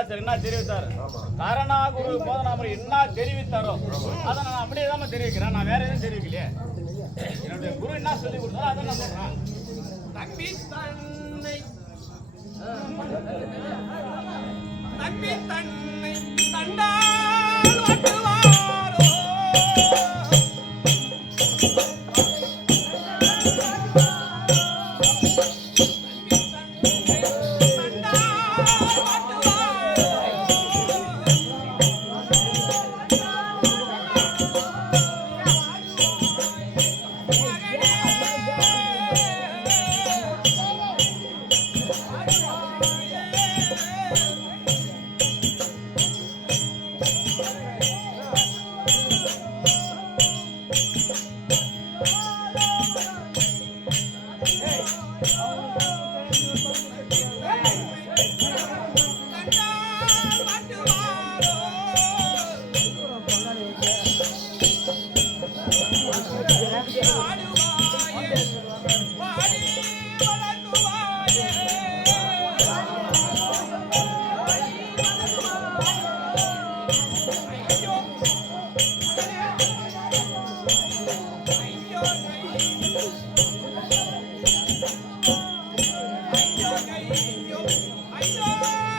என்ன தெரிவித்தார். காரணா குரு போதனாமர் என்ன தெரிவித்தாரோ அதை நான் அப்படியே தான் தெரிவிக்கிறேன். நான் வேற எதுவும் தெரிவிக்கலையே. என்னுடைய குரு என்ன சொல்லி கொடுத்தாரோ அதை நான் சொல்றேன். தம்பி தன்னை ஆடு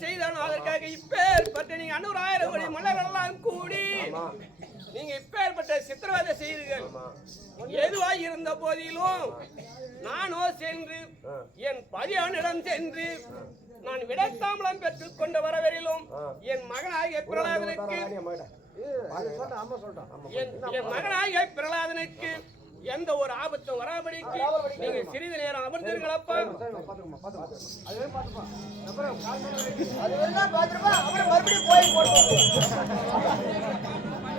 செய்தானோ அதற்காக இப்பேற்பட்ட நீங்க அன்னூறாயிரம் கோடி மலரெல்லாம் கூடி நீங்க இப்பேற்பட்ட சித்திரவதை செய்தீர்கள். எதுவாய் இருந்த போதிலும் நானோ சென்று என் பதியானிடம் சென்று நான் விடத்தாமலம் பெற்றுக் கொண்டு வரவரிலும் என் மகனாகிய பிரலாதனுக்கு என் என் மகனாகிய பிரலாதனுக்கு எந்த ஒரு ஆபத்தும் வராபடிக்கு நீங்க சிறிது நேரம் அமர்ந்தீர்களப்பா அதெல்லாம் பார்த்துருப்பா அப்புறம் மறுபடியும்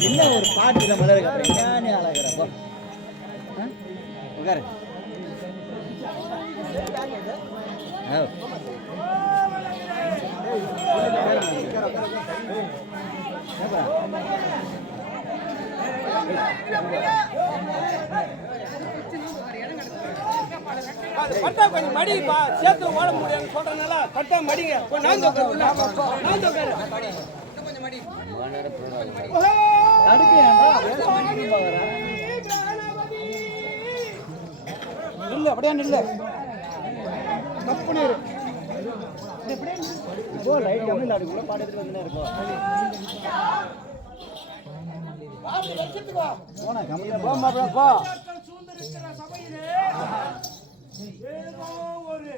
என்ன ஒரு பாட்டு நம்ம இருக்கு அப்புறம் ஞானி அழகிறப்போ உட்காரு ஏப்பா? கட்டா கொஞ்சம் மடிப்பா சேர்த்து ஓட முடியாதுன்னு சொல்றதுனால கட்டா மடிங்க. கொஞ்சம் நான் தோக்காரு நான் தோக்காரு. நில்லு அப்படியே லைட் தமிழ்நாடுக்குள்ள இருக்கோம் போனா கம்மி போ ஏதோ ஒரு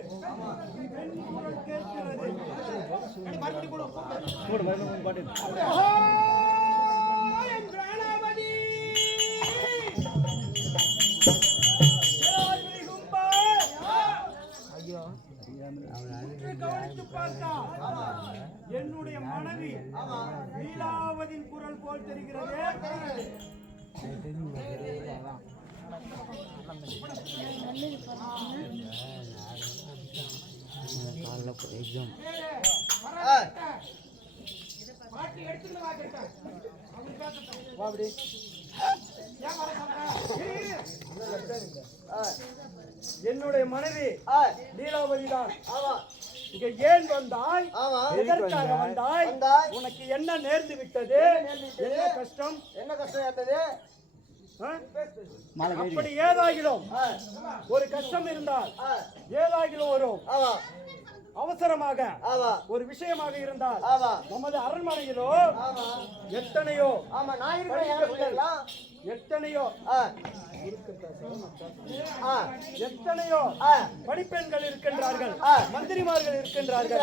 என்னுடைய மனைவி லீலாவதின் குரல் போல் தெரிகிறது. ஆ. என்னுடைய மனைவி லீலாவதி தான் ஆமா. இங்க ஏன் வந்தாய்? எதற்காக வந்தாய். உனக்கு என்ன நேர்ந்து விட்டது? என்ன கஷ்டம்? என்ன கஷ்டம் ஆ? அப்படி ஏதாகிலும் ஆ, ஒரு கஷ்டம் இருந்தால் ஆ, ஏதாகிலும் வரும் அவசரமாக ஒரு விஷயமாக இருந்தால் நமது அரண்மனையிலோ எத்தனையோ ஆமா நான் இருக்கிறேன் எனக்கு சொல்லிடலாம். எத்தனையோ எத்தனையோ படிப்பெண்கள் இருக்கின்றார்கள். மந்திரிமார்கள் இருக்கின்றார்கள்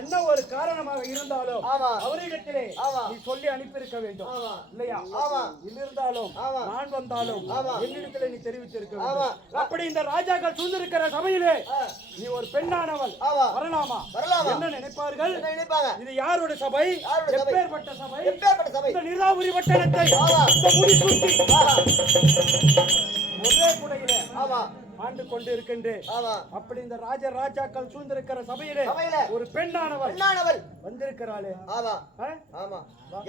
என்ன ஒரு காரணமாக இருந்தாலும். அவரிடத்திலே. நீ சொல்லி அனுப்பியிருக்க வேண்டும். இல்லையா ஆமா. இருந்தாலும். நான் வந்தாலும். என்னிடத்திலே நீ தெரிவித்திருக்க. வேண்டும் அப்படி இந்த ராஜாக்கள் சூழ்ந்திருக்கிற சபையிலே. நீ ஒரு பெண்ணானவள். வரலாமா வரலாமா? என்ன நினைப்பார்கள் இது யாரோட சபை? எப்பேற்பட்ட சபை எப்பேற்பட்ட சபை இந்த நிலாபுரி வட்டணத்தை ஆமா. இந்த முடிசூட்டி ஆஹா, ஒரே குடையிலே ஆமா ஆண்டு கொண்டு இருக்கின்றேன் ஆமா அப்படி இந்த ராஜ ராஜாக்கள் சூழ்ந்திருக்கிற சபையிலே சபையில ஒரு பெண்ணானவள் பெண்ணானவள் வந்திருக்கிறாளே ஆமா ஆ? ஆமா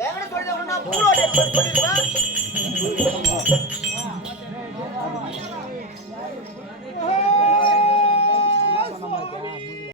எவன பூரோட